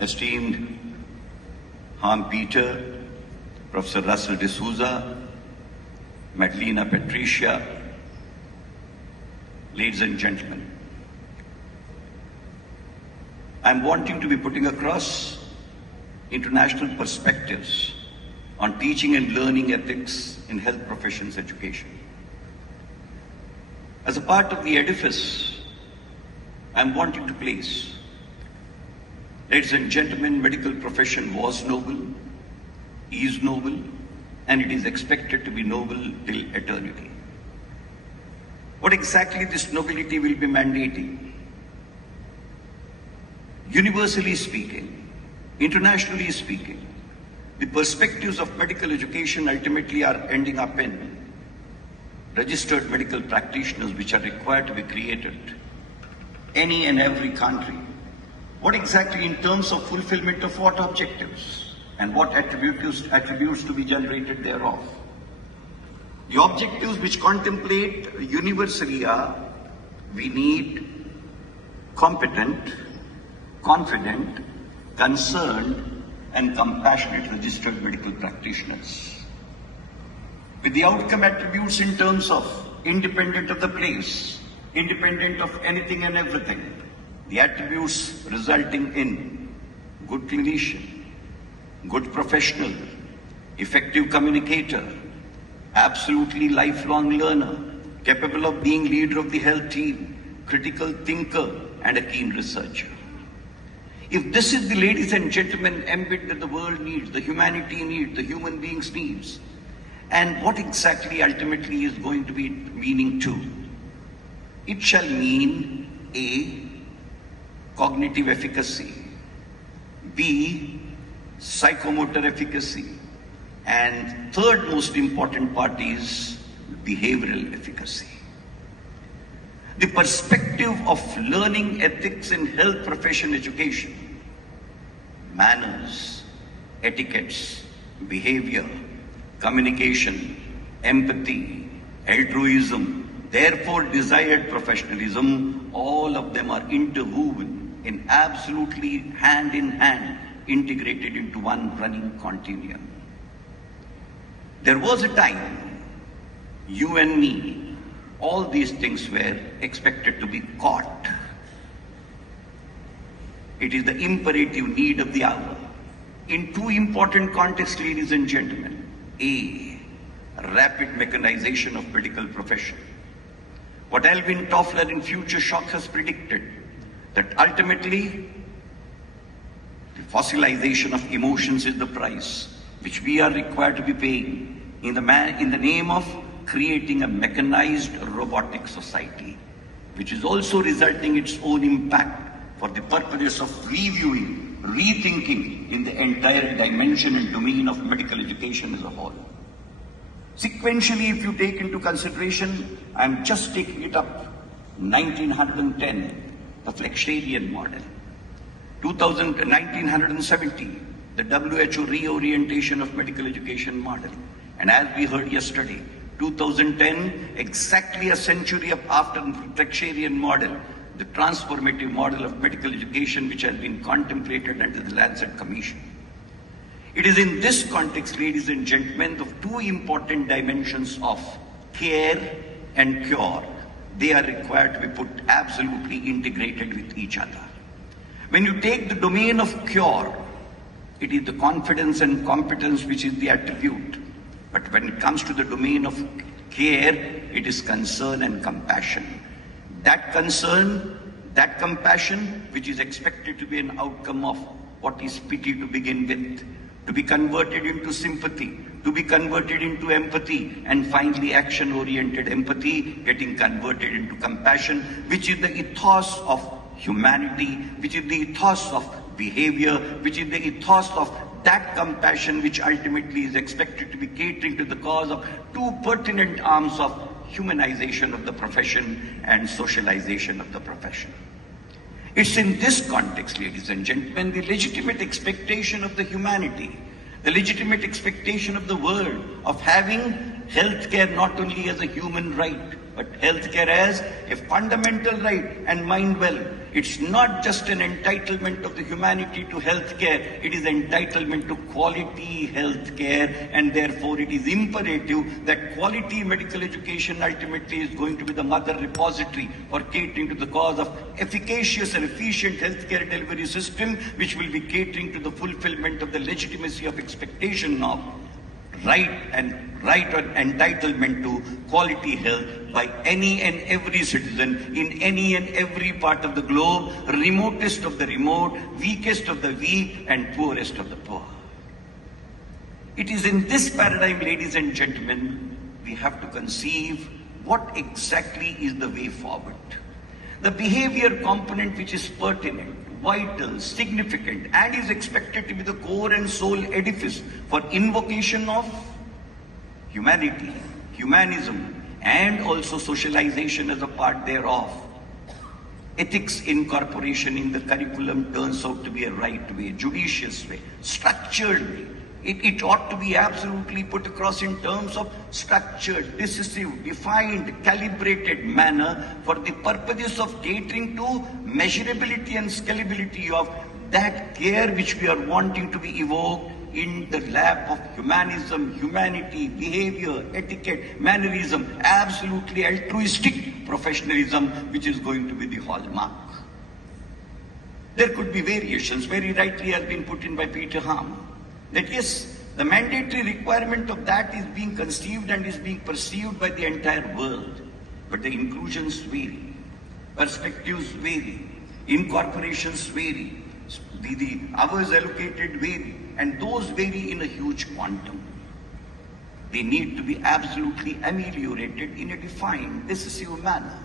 esteemed Ham Peter, Professor Russell D'Souza, Madalena Patricia, ladies and gentlemen, I'm wanting to be putting across international perspectives on teaching and learning ethics in health professions education. As a part of the edifice, I'm wanting to place, ladies and gentlemen, medical profession was noble, is noble, and it is expected to be noble till eternity. What exactly this nobility will be mandating? Universally speaking, internationally speaking, the perspectives of medical education ultimately are ending up in registered medical practitioners which are required to be created any and every country. What exactly in terms of fulfillment of what objectives and what attributes to be generated thereof? The objectives which contemplate universally are: we need competent, confident, concerned, and compassionate registered medical practitioners, with the outcome attributes in terms of independent of the place, independent of anything and everything, the attributes resulting in good clinician, good professional, effective communicator, absolutely lifelong learner, capable of being leader of the health team, critical thinker, and a keen researcher. If this is the, ladies and gentlemen, ambit that the world needs, the humanity needs, the human beings needs, and what exactly ultimately is going to be meaning to? It shall mean A, cognitive efficacy, B, psychomotor efficacy, and third most important part is behavioral efficacy. The perspective of learning ethics in health profession education, manners, etiquettes, behavior, communication, empathy, altruism, therefore desired professionalism, all of them are interwoven in absolutely hand in hand, integrated into one running continuum. There was a time, you and me, all these things were expected to be caught. It is the imperative need of the hour. In two important contexts, ladies and gentlemen. A, rapid mechanization of medical profession. What Alvin Toffler in Future Shock has predicted, that ultimately the fossilization of emotions is the price which we are required to be paying in the name of creating a mechanized robotic society, which is also resulting its own impact for the purpose of reviewing, rethinking in the entire dimension and domain of medical education as a whole. Sequentially, if you take into consideration, I'm just taking it up, 1910, the Flexarian model. 1970, the WHO reorientation of medical education model. And as we heard yesterday, 2010, exactly a century after the Flexarian model, the transformative model of medical education which has been contemplated under the Lancet Commission. It is in this context, ladies and gentlemen, the two important dimensions of care and cure, they are required to be put absolutely integrated with each other. When you take the domain of cure, it is the confidence and competence which is the attribute. But when it comes to the domain of care, it is concern and compassion. That concern, that compassion, which is expected to be an outcome of what is pity to begin with, to be converted into sympathy, to be converted into empathy, and finally action-oriented empathy getting converted into compassion, which is the ethos of humanity, which is the ethos of behavior, which is the ethos of that compassion which ultimately is expected to be catering to the cause of two pertinent arms of humanization of the profession and socialization of the profession. It's in this context, ladies and gentlemen, the legitimate expectation of the humanity, the legitimate expectation of the world of having healthcare not only as a human right, but healthcare as a fundamental right, and mind well, it's not just an entitlement of the humanity to healthcare, it is entitlement to quality healthcare, and therefore it is imperative that quality medical education ultimately is going to be the mother repository for catering to the cause of efficacious and efficient healthcare delivery system, which will be catering to the fulfillment of the legitimacy of expectation of right or entitlement to quality health by any and every citizen in any and every part of the globe, remotest of the remote, weakest of the weak, and poorest of the poor. It is in this paradigm, ladies and gentlemen, we have to conceive what exactly is the way forward. The behavior component which is pertinent, vital, significant, and is expected to be the core and sole edifice for invocation of humanity, humanism, and also socialization as a part thereof. Ethics incorporation in the curriculum turns out to be a right way, judicious way, structured way. It ought to be absolutely put across in terms of structured, decisive, defined, calibrated manner for the purposes of catering to measurability and scalability of that care which we are wanting to be evoked in the lap of humanism, humanity, behavior, etiquette, mannerism, absolutely altruistic professionalism, which is going to be the hallmark. There could be variations, very rightly has been put in by Peter Ham, that yes, the mandatory requirement of that is being conceived and is being perceived by the entire world. But the inclusions vary, perspectives vary, incorporations vary, the hours allocated vary, and those vary in a huge quantum. They need to be absolutely ameliorated in a defined, decisive manner.